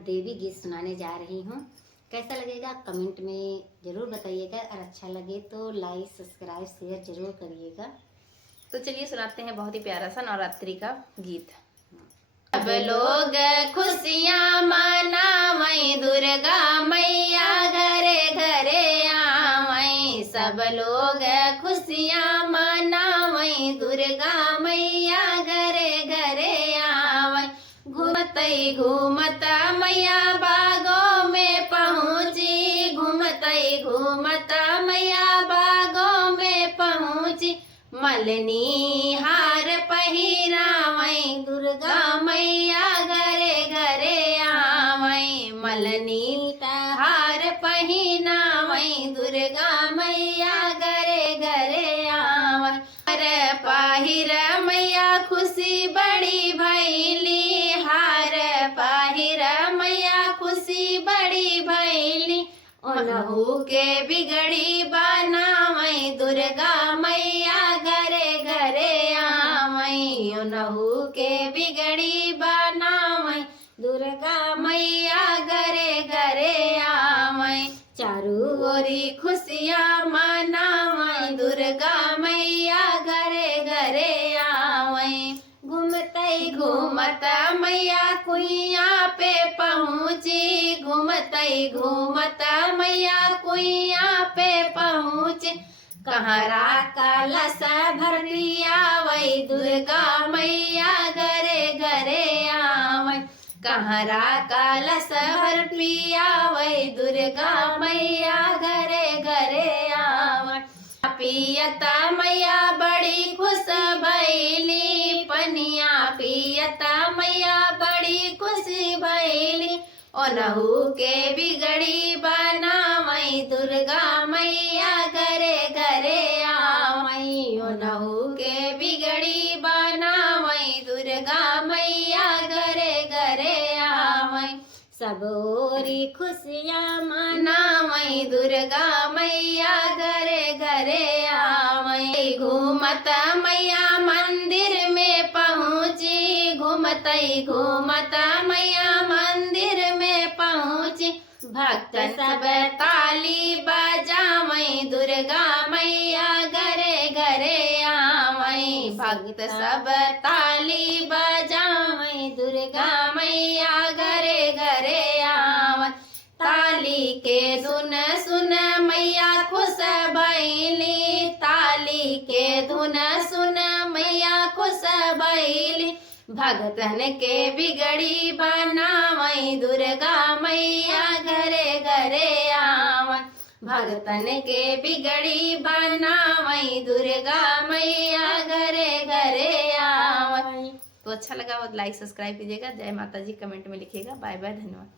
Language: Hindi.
देवी गीत सुनाने जा रही हूँ। कैसा लगेगा कमेंट में ज़रूर बताइएगा और अच्छा लगे तो लाइक सब्सक्राइब शेयर ज़रूर करिएगा। तो चलिए सुनाते हैं बहुत ही प्यारा सा नवरात्रि का गीत। सब लोग खुशियाँ मनावई, दुर्गा मैया घरे घरे आवई। सब लोग खुशियाँ मनावई, दुर्गा मैया घरे घरे आवई। घूमतई घूमता मैया बागों में पहुँची, घूमतई घूमता मैया बागों में पहुँची। मलनी हार पहिरावई, दुर्गा मैया घरे घरे आवई। मलनी हार पहिनावई, दुर्गा मैया घरे घरे आवई। हार पहिर मैया खुशी बड़ी भैली, हार पहिर मैया खुशी बड़ी भैली। ओनहु के बिगड़ी बनावई, दुर्गा मैया घरे घरे आवई। ओनहु के बिगड़ी बनावई, दुर्गा मैया घरे घरे आवई। चारू ओरी खुशियाँ मनावई, दुर्गा मैया घरे घरे आवई। घूमतई घूमता मैया कुइया पे पहुँची, घूमतई घूमता मैया कुइया पे पहुँची। कहरा कलश भर लियावई, दुर्गा मैया घरे घरे आवई। कहरा कलश भर पियावई, दुर्गा मैया घरे घरे आवई। पियता मैया बड़ी खुश भैली, पनिया पियता मैया बड़ी खुशी भैली। ओनहु के बिगड़ी बनावई, दुर्गा मैया घरे घरे आवई। ओनहु के बिगड़ी बनावई, दुर्गा मैया घरे घरे आवई। सब ओरी खुशियाँ मनावई, दुर्गा मैया घरे घरे आवई। घूमता मैया मंदिर में पहुँची, घूमतई घूमता मैया मंदिर में पहुँची। भक्त सब ताली बजावई, दुर्गा मैया घरे घरे आवई। भक्त सब ताली बजावई, दुर्गा मैया घरे घरे आवई। ताली के धुन सुन मैया खुश भैली, ताली के धुन सुन मैया खुश भैली। भगतन के बिगड़ी बनावई, दुर्गा मैया घरे घरे आवई। भगतन के बिगड़ी बनावई, दुर्गा मैया घरे घरे आवई। तो अच्छा लगा हो लाइक सब्सक्राइब कीजिएगा। जय माता जी कमेंट में लिखिएगा। बाय बाय, धन्यवाद।